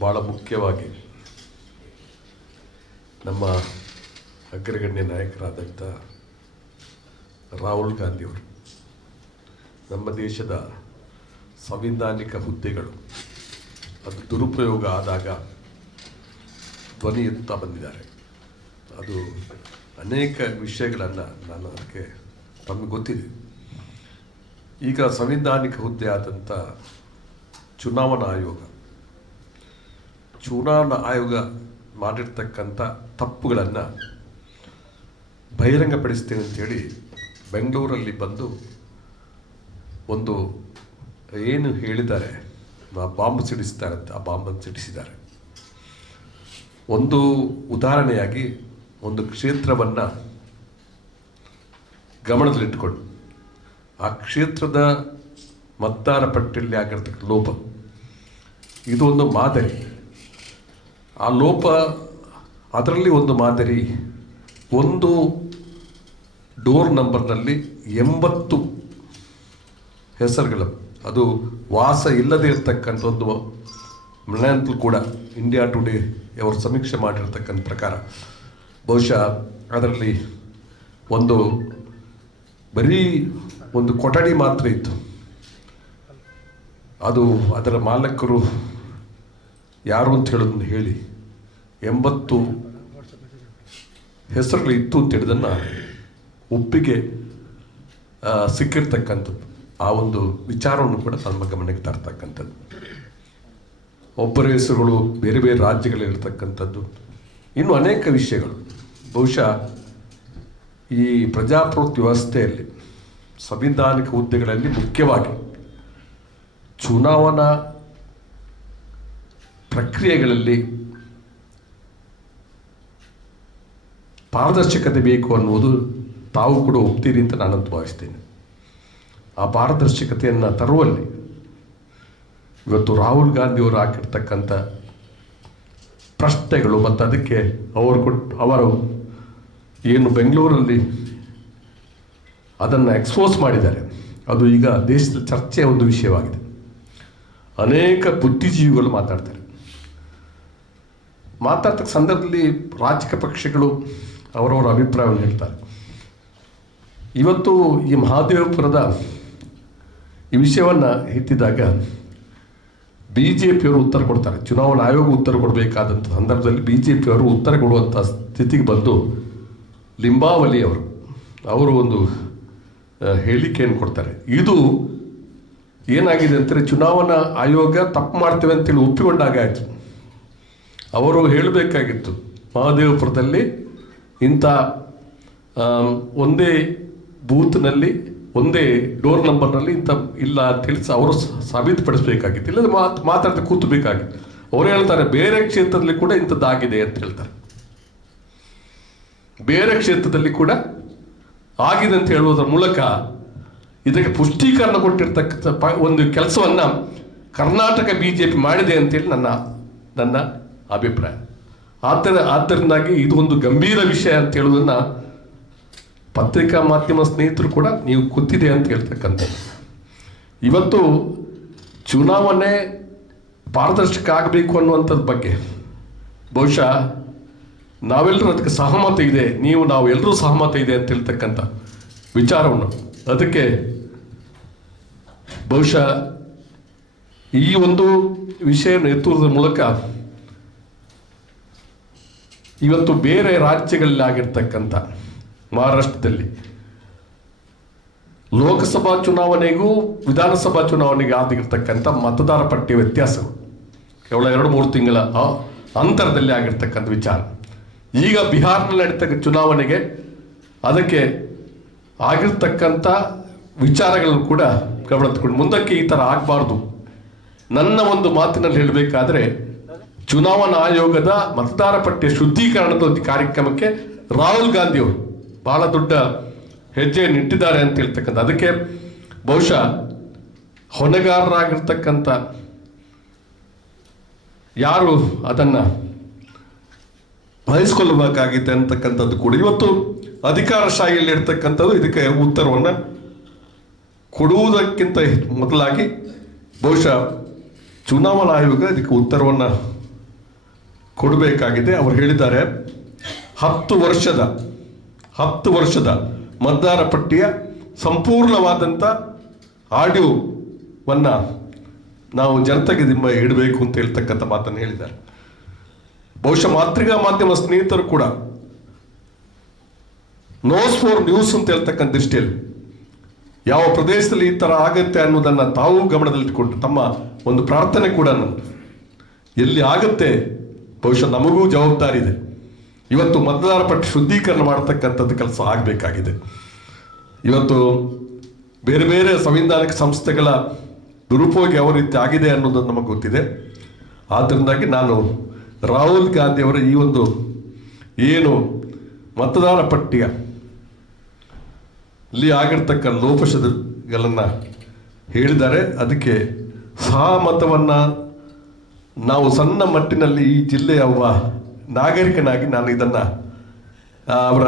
ಭಾಳ ಮುಖ್ಯವಾಗಿ ನಮ್ಮ ಅಗ್ರಗಣ್ಯ ನಾಯಕರಾದಂಥ ರಾಹುಲ್ ಗಾಂಧಿಯವರು, ನಮ್ಮ ದೇಶದ ಸಂವಿಧಾನಿಕ ಹುದ್ದೆಗಳು, ಅದು ದುರುಪಯೋಗ ಆದಾಗ ಧ್ವನಿ ಎತ್ತಾ ಬಂದಿದ್ದಾರೆ. ಅದು ಅನೇಕ ವಿಷಯಗಳನ್ನು ನಾನು ಅದಕ್ಕೆ ತಮಗೆ ಗೊತ್ತಿದೆ. ಈಗ ಸಂವಿಧಾನಿಕ ಹುದ್ದೆ ಆದಂಥ ಚುನಾವಣಾ ಆಯೋಗ ಚುನಾವಣಾ ಆಯೋಗ ಮಾಡಿರ್ತಕ್ಕಂಥ ತಪ್ಪುಗಳನ್ನು ಬಹಿರಂಗಪಡಿಸ್ತೇನೆ ಅಂಥೇಳಿ ಬೆಂಗಳೂರಲ್ಲಿ ಬಂದು ಒಂದು ಏನು ಹೇಳಿದ್ದಾರೆ, ಆ ಬಾಂಬ್ ಸಿಡಿಸ್ತಾರೆ ಅಂತ, ಆ ಬಾಂಬನ್ನು ಸಿಡಿಸಿದ್ದಾರೆ. ಒಂದು ಉದಾಹರಣೆಯಾಗಿ ಒಂದು ಕ್ಷೇತ್ರವನ್ನು ಗಮನದಲ್ಲಿಟ್ಟುಕೊಂಡು ಆ ಕ್ಷೇತ್ರದ ಮತದಾರ ಪಟ್ಟಿಯಲ್ಲಿ ಆಗಿರ್ತಕ್ಕಂಥ ಲೋಪ ಇದು ಒಂದು ಮಾದರಿ. ಆ ಲೋಪ, ಅದರಲ್ಲಿ ಒಂದು ಮಾದರಿ, ಒಂದು ಡೋರ್ ನಂಬರ್ನಲ್ಲಿ ಎಂಬತ್ತು ಹೆಸರುಗಳು. ಅದು ವಾಸ ಇಲ್ಲದೆ ಇರತಕ್ಕಂಥ ಒಂದು ಮನೆಯಂತಲೂ ಕೂಡ ಇಂಡಿಯಾ ಟುಡೇ ಅವರು ಸಮೀಕ್ಷೆ ಮಾಡಿರ್ತಕ್ಕಂಥ ಪ್ರಕಾರ. ಬಹುಶಃ ಅದರಲ್ಲಿ ಒಂದು ಬರೀ ಒಂದು ಕೊಠಡಿ ಮಾತ್ರ ಇತ್ತು. ಅದು ಅದರ ಮಾಲಕರು ಯಾರು ಅಂತ ಹೇಳೋದನ್ನು ಹೇಳಿ. ಎಂಬತ್ತು ಹೆಸರುಗಳು ಇತ್ತು ಅಂತ ಹೇಳಿದನ್ನು ಒಪ್ಪಿಗೆ ಸಿಕ್ಕಿರ್ತಕ್ಕಂಥದ್ದು. ಆ ಒಂದು ವಿಚಾರವನ್ನು ಕೂಡ ತಮ್ಮ ಗಮನಕ್ಕೆ ತರ್ತಕ್ಕಂಥದ್ದು. ಒಬ್ಬರ ಹೆಸರುಗಳು ಬೇರೆ ಬೇರೆ ರಾಜ್ಯಗಳಲ್ಲಿರ್ತಕ್ಕಂಥದ್ದು ಇನ್ನು ಅನೇಕ ವಿಷಯಗಳು. ಬಹುಶಃ ಈ ಪ್ರಜಾಪ್ರಭುತ್ವ ವ್ಯವಸ್ಥೆಯಲ್ಲಿ, ಸಂವಿಧಾನಿಕ ಹುದ್ದೆಗಳಲ್ಲಿ ಮುಖ್ಯವಾಗಿ ಚುನಾವಣಾ ಪ್ರಕ್ರಿಯೆಗಳಲ್ಲಿ ಪಾರದರ್ಶಕತೆ ಬೇಕು ಅನ್ನುವುದು ತಾವು ಕೂಡ ಒಪ್ತೀರಿ ಅಂತ ನಾನು ಭಾವಿಸ್ತೇನೆ. ಆ ಪಾರದರ್ಶಕತೆಯನ್ನು ತರುವಲ್ಲಿ ಇವತ್ತು ರಾಹುಲ್ ಗಾಂಧಿಯವರು ಹಾಕಿರ್ತಕ್ಕಂಥ ಪ್ರಶ್ನೆಗಳು ಮತ್ತು ಅದಕ್ಕೆ ಅವರು ಕೊಟ್ಟು ಅವರು ಏನು ಬೆಂಗಳೂರಲ್ಲಿ ಅದನ್ನು ಎಕ್ಸ್ಪೋಸ್ ಮಾಡಿದ್ದಾರೆ. ಅದು ಈಗ ದೇಶದ ಚರ್ಚೆಯ ಒಂದು ವಿಷಯವಾಗಿದೆ. ಅನೇಕ ಬುದ್ಧಿಜೀವಿಗಳು ಮಾತಾಡ್ತಾರೆ. ಮಾತಾಡ್ತಕ್ಕ ಸಂದರ್ಭದಲ್ಲಿ ರಾಜಕೀಯ ಪಕ್ಷಗಳು ಅವರವರ ಅಭಿಪ್ರಾಯವನ್ನು ಹೇಳ್ತಾರೆ. ಇವತ್ತು ಈ ಮಹಾದೇವಪುರದ ಈ ವಿಷಯವನ್ನು ಎತ್ತಿದಾಗ ಬಿ ಜೆ ಪಿಯವರು ಉತ್ತರ ಕೊಡ್ತಾರೆ. ಚುನಾವಣಾ ಆಯೋಗ ಉತ್ತರ ಕೊಡಬೇಕಾದಂಥ ಸಂದರ್ಭದಲ್ಲಿ ಬಿ ಜೆ ಪಿಯವರು ಉತ್ತರ ಕೊಡುವಂಥ ಸ್ಥಿತಿಗೆ ಬಂದು ಲಿಂಬಾವಲಿ ಅವರು ಅವರು ಒಂದು ಹೇಳಿಕೆಯನ್ನು ಕೊಡ್ತಾರೆ. ಇದು ಏನಾಗಿದೆ ಅಂತಂದರೆ ಚುನಾವಣಾ ಆಯೋಗ ತಪ್ಪು ಮಾಡ್ತೇವೆ ಅಂತೇಳಿ ಒಪ್ಪಿಕೊಂಡಾಗ ಆಯಿತು. ಅವರು ಹೇಳಬೇಕಾಗಿತ್ತು, ಮಹಾದೇವಪುರದಲ್ಲಿ ಇಂಥ ಒಂದೇ ಬೂತ್ನಲ್ಲಿ, ಒಂದೇ ಡೋರ್ ನಂಬರ್ನಲ್ಲಿ ಇಂಥ ಇಲ್ಲ ಅಂತ ಹೇಳಿ ಅವರು ಸಾಬೀತುಪಡಿಸಬೇಕಾಗಿತ್ತು. ಇಲ್ಲದೆ ಮಾತು, ಮಾತಾಡ್ತಾ ಕೂತಬೇಕಾಗಿತ್ತು. ಅವರು ಹೇಳ್ತಾರೆ, ಬೇರೆ ಕ್ಷೇತ್ರದಲ್ಲಿ ಕೂಡ ಇಂಥದ್ದಾಗಿದೆ ಅಂತ ಹೇಳ್ತಾರೆ. ಬೇರೆ ಕ್ಷೇತ್ರದಲ್ಲಿ ಕೂಡ ಆಗಿದೆ ಅಂತ ಹೇಳುವುದರ ಮೂಲಕ ಇದಕ್ಕೆ ಪುಷ್ಟೀಕರಣ ಕೊಟ್ಟಿರ್ತಕ್ಕಂಥ ಒಂದು ಕೆಲಸವನ್ನು ಕರ್ನಾಟಕ ಬಿ ಜೆ ಪಿ ಮಾಡಿದೆ ಅಂತೇಳಿ ನನ್ನ ನನ್ನ ಅಭಿಪ್ರಾಯ. ಆತರ ಆದ್ದರಿಂದಾಗಿ ಇದು ಒಂದು ಗಂಭೀರ ವಿಷಯ ಅಂತ ಹೇಳುವುದನ್ನ ಪತ್ರಿಕಾ ಮಾಧ್ಯಮ ಸ್ನೇಹಿತರು ಕೂಡ ನೀವು ಕೂತಿದೆ ಅಂತ ಹೇಳ್ತಕ್ಕಂಥದ್ದು. ಇವತ್ತು ಚುನಾವಣೆ ಪಾರದರ್ಶಕ ಆಗಬೇಕು ಅನ್ನುವಂಥದ್ದು ಬಗ್ಗೆ ಬಹುಶಃ ನಾವೆಲ್ಲರೂ ಅದಕ್ಕೆ ಸಹಮತ ಇದೆ, ನೀವು, ನಾವು ಎಲ್ಲರೂ ಸಹಮತ ಇದೆ ಅಂತ ಹೇಳ್ತಕ್ಕಂಥ ವಿಚಾರವನ್ನು. ಅದಕ್ಕೆ ಬಹುಶಃ ಈ ಒಂದು ವಿಷಯವನ್ನು ಎತ್ತುವುದರ ಮೂಲಕ ಇವತ್ತು ಬೇರೆ ರಾಜ್ಯಗಳಲ್ಲಿ ಆಗಿರ್ತಕ್ಕಂಥ ಮಹಾರಾಷ್ಟ್ರದಲ್ಲಿ ಲೋಕಸಭಾ ಚುನಾವಣೆಗೂ ವಿಧಾನಸಭಾ ಚುನಾವಣೆಗೆ ಆಗಿರ್ತಕ್ಕಂಥ ಮತದಾರ ಪಟ್ಟಿಯ ವ್ಯತ್ಯಾಸಗಳು ಕೇವಲ ಎರಡು ಮೂರು ತಿಂಗಳ ಅಂತರದಲ್ಲಿ ಆಗಿರ್ತಕ್ಕಂಥ ವಿಚಾರ. ಈಗ ಬಿಹಾರ್ನಲ್ಲಿ ನಡೀತಕ್ಕ ಚುನಾವಣೆಗೆ ಅದಕ್ಕೆ ಆಗಿರ್ತಕ್ಕಂಥ ವಿಚಾರಗಳನ್ನು ಕೂಡ ಗಮನ ಮುಂದಕ್ಕೆ ಈ ಥರ ಆಗಬಾರ್ದು. ನನ್ನ ಒಂದು ಮಾತಿನಲ್ಲಿ ಹೇಳಬೇಕಾದ್ರೆ ಚುನಾವಣಾ ಆಯೋಗದ ಮತದಾರ ಪಟ್ಟಿಯ ಶುದ್ಧೀಕರಣದ ಒಂದು ಕಾರ್ಯಕ್ರಮಕ್ಕೆ ರಾಹುಲ್ ಗಾಂಧಿ ಅವರು ಬಹಳ ದೊಡ್ಡ ಹೆಜ್ಜೆಯನ್ನು ಇಟ್ಟಿದ್ದಾರೆ ಅಂತ ಹೇಳ್ತಕ್ಕಂಥ ಅದಕ್ಕೆ ಬಹುಶಃ ಹೊಣೆಗಾರರಾಗಿರ್ತಕ್ಕಂಥ ಯಾರು ಅದನ್ನು ವಹಿಸ್ಕೊಳ್ಬೇಕಾಗಿದೆ ಅಂತಕ್ಕಂಥದ್ದು ಕೂಡ ಇವತ್ತು ಅಧಿಕಾರಶಾಹಿಯಲ್ಲಿ ಇರ್ತಕ್ಕಂಥದ್ದು ಇದಕ್ಕೆ ಉತ್ತರವನ್ನು ಕೊಡುವುದಕ್ಕಿಂತ ಮೊದಲಾಗಿ ಬಹುಶಃ ಚುನಾವಣಾ ಆಯೋಗ ಇದಕ್ಕೆ ಉತ್ತರವನ್ನು ಕೊಡಬೇಕಾಗಿದೆ. ಅವರು ಹೇಳಿದ್ದಾರೆ, ಹತ್ತು ವರ್ಷದ ಹತ್ತು ವರ್ಷದ ಮತದಾರ ಪಟ್ಟಿಯ ಸಂಪೂರ್ಣವಾದಂಥ ಆಡಿಯೋವನ್ನು ನಾವು ಜನತೆಗೆ ನಿಮ್ಮ ಇಡಬೇಕು ಅಂತ ಹೇಳ್ತಕ್ಕಂಥ ಮಾತನ್ನು ಹೇಳಿದ್ದಾರೆ. ಬಹುಶಃ ಮಾತೃಗಾ ಮಾಧ್ಯಮ ಸ್ನೇಹಿತರು ಕೂಡ ನೋಸ್ ಫೋರ್ ನ್ಯೂಸ್ ಅಂತ ಹೇಳ್ತಕ್ಕಂಥ ದೃಷ್ಟಿಯಲ್ಲಿ ಯಾವ ಪ್ರದೇಶದಲ್ಲಿ ಈ ಥರ ಆಗುತ್ತೆ ಅನ್ನೋದನ್ನು ತಾವು ಗಮನದಲ್ಲಿಟ್ಟುಕೊಂಡು ತಮ್ಮ ಒಂದು ಪ್ರಾರ್ಥನೆ ಕೂಡ ಎಲ್ಲಿ ಆಗತ್ತೆ ಬಹುಶಃ ನಮಗೂ ಜವಾಬ್ದಾರಿ ಇದೆ. ಇವತ್ತು ಮತದಾರ ಪಟ್ಟಿ ಶುದ್ಧೀಕರಣ ಮಾಡತಕ್ಕಂಥದ್ದು ಕೆಲಸ ಆಗಬೇಕಾಗಿದೆ. ಇವತ್ತು ಬೇರೆ ಬೇರೆ ಸಂವಿಧಾನಿಕ ಸಂಸ್ಥೆಗಳ ದುರುಪಯೋಗ ಯಾವ ರೀತಿ ಆಗಿದೆ ಅನ್ನೋದು ನಮಗೆ ಗೊತ್ತಿದೆ. ಆದ್ದರಿಂದಾಗಿ ನಾನು ರಾಹುಲ್ ಗಾಂಧಿಯವರ ಈ ಒಂದು ಏನು ಮತದಾರ ಪಟ್ಟಿಯ ಇಲ್ಲಿ ಆಗಿರ್ತಕ್ಕ ಲೋಪಶಗಳನ್ನು ಹೇಳಿದ್ದಾರೆ. ಅದಕ್ಕೆ ಸಹಮತವನ್ನು ನಾವು ಸಣ್ಣ ಮಟ್ಟಿನಲ್ಲಿ ಈ ಜಿಲ್ಲೆಯ ನಾಗರಿಕನಾಗಿ ನಾನು ಇದನ್ನು ಅವರ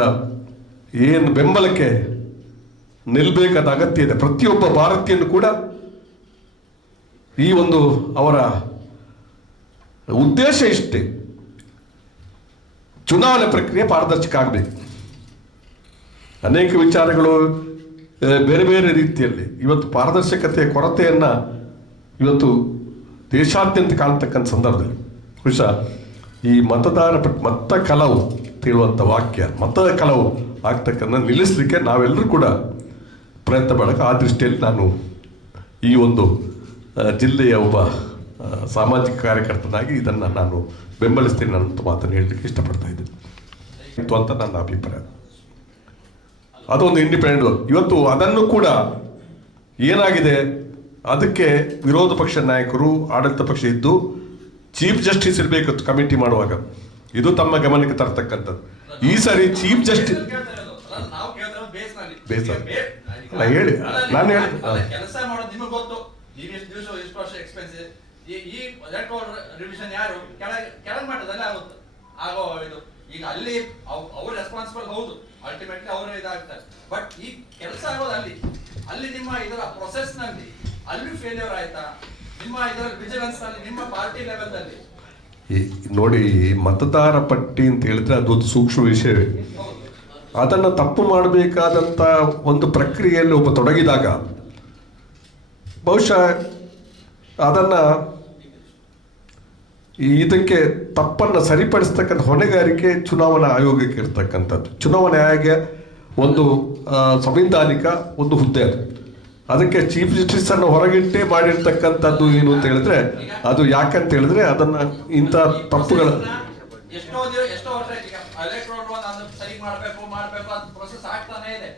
ಏನು ಬೆಂಬಲಕ್ಕೆ ನಿಲ್ಲಬೇಕಾದ ಅಗತ್ಯ ಇದೆ. ಪ್ರತಿಯೊಬ್ಬ ಭಾರತೀಯನು ಕೂಡ ಈ ಒಂದು ಅವರ ಉದ್ದೇಶ ಇಷ್ಟೇ. ಚುನಾವಣೆ ಪ್ರಕ್ರಿಯೆ ಪಾರದರ್ಶಕ ಆಗಬೇಕು. ಅನೇಕ ವಿಚಾರಗಳು ಬೇರೆ ಬೇರೆ ರೀತಿಯಲ್ಲಿ. ಇವತ್ತು ಪಾರದರ್ಶಕತೆಯ ಕೊರತೆಯನ್ನು ಇವತ್ತು ದೇಶಾದ್ಯಂತ ಕಾಣ್ತಕ್ಕಂಥ ಸಂದರ್ಭದಲ್ಲಿ ಬಹುಶಃ ಈ ಮತದಾರ ಮತ ಕಲವು ತಿಳುವಂಥ ವಾಕ್ಯ ಮತ ಕಲವು ಆಗ್ತಕ್ಕಂಥ ನಿಲ್ಲಿಸಲಿಕ್ಕೆ ನಾವೆಲ್ಲರೂ ಕೂಡ ಪ್ರಯತ್ನ ಮಾಡಕ್ಕೆ ಆ ದೃಷ್ಟಿಯಲ್ಲಿ ನಾನು ಈ ಒಂದು ಜಿಲ್ಲೆಯ ಒಬ್ಬ ಸಾಮಾಜಿಕ ಕಾರ್ಯಕರ್ತನಾಗಿ ಇದನ್ನು ನಾನು ಬೆಂಬಲಿಸ್ತೀನಿ ಅನ್ನೋ ಮಾತನ್ನು ಹೇಳಲಿಕ್ಕೆ ಇಷ್ಟಪಡ್ತಾ ಇದ್ದೀನಿ. ಇತ್ತು ಅಂತ ನನ್ನ ಅಭಿಪ್ರಾಯ. ಅದೊಂದು ಇಂಡಿಪೆಂಡೆಂಟ್ ಇವತ್ತು ಅದನ್ನು ಕೂಡ ಏನಾಗಿದೆ? ಅದಕ್ಕೆ ವಿರೋಧ ಪಕ್ಷ ನಾಯಕರು ಆಡಳಿತ ಪಕ್ಷ ಇದ್ದು ಚೀಫ್ ಜಸ್ಟಿಸ್ ಇರಬೇಕು ಕಮಿಟಿ ಮಾಡುವಾಗ ಇದು ತಮ್ಮ ಗಮನಕ್ಕೆ ತರತಕ್ಕಂಥದ್ದು. ಈ ಸಾರಿ ಚೀಫ್ ಜಸ್ಟಿಸ್ ಅಲ್ಲಿ. ಹೇಳಿ. ನಾನು ಹೇಳಿ- ಈಗ ಅಲ್ಲಿ ಅವ್ರು ರೆಸ್ಪಾನ್ಸಿಬಲ್ ಹೌದು. ಅಲ್ಟಿಮೇಟ್ಲಿ ಅವರು ಇದಾಗ್ತಾರೆ. ಬಟ್ ಈ ಕೆಲಸ ಆಗೋದು ಅಲ್ಲಿ. ಅಲ್ಲಿ ನಿಮ್ಮ ಇದರ ಪ್ರೊಸೆಸ್ನಲ್ಲಿ ಅಲ್ಲಿ ಫೇಲ್ಯೂರ್ ಆಯ್ತಾ? ನಿಮ್ಮ ಇದರ ವಿಜಿಲೆನ್ಸ್ನಲ್ಲಿ ನಿಮ್ಮ ಪಾರ್ಟಿ ಲೆವೆಲ್ ನೋಡಿ, ಮತದಾರ ಪಟ್ಟಿ ಅಂತ ಹೇಳಿದ್ರೆ ಅದೊಂದು ಸೂಕ್ಷ್ಮ ವಿಷಯವೇ. ಅದನ್ನು ತಪ್ಪು ಮಾಡಬೇಕಾದಂಥ ಒಂದು ಪ್ರಕ್ರಿಯೆಯಲ್ಲಿ ಒಬ್ಬ ತೊಡಗಿದಾಗ, ಬಹುಶಃ ಅದನ್ನು ಇದಕ್ಕೆ ತಪ್ಪನ್ನು ಸರಿಪಡಿಸ್ತಕ್ಕಂಥ ಹೊಣೆಗಾರಿಕೆ ಚುನಾವಣಾ ಆಯೋಗಕ್ಕೆ ಇರ್ತಕ್ಕಂಥದ್ದು. ಚುನಾವಣಾ ಆಯೋಗ ಒಂದು ಸಂವಿಧಾನಿಕ ಒಂದು ಹುದ್ದೆ ಅದು. ಅದಕ್ಕೆ ಚೀಫ್ ಜಸ್ಟಿಸ್ ಅನ್ನು ಹೊರಗಿಟ್ಟೇ ಮಾಡಿರ್ತಕ್ಕಂಥದ್ದು ಏನು ಅಂತ ಹೇಳಿದ್ರೆ, ಅದು ಯಾಕಂತ ಹೇಳಿದ್ರೆ ಅದನ್ನ ಇಂಥ ತಪ್ಪುಗಳ ಎಷ್ಟೋ ಎಷ್ಟೋ ವರ್ಷ ಸರಿ ಮಾಡಬೇಕು ಮಾಡಬೇಕು ಅಂತ ಪ್ರೊಸೆಸ್ ಆಗ್ತಾನೆ ಇದೆ.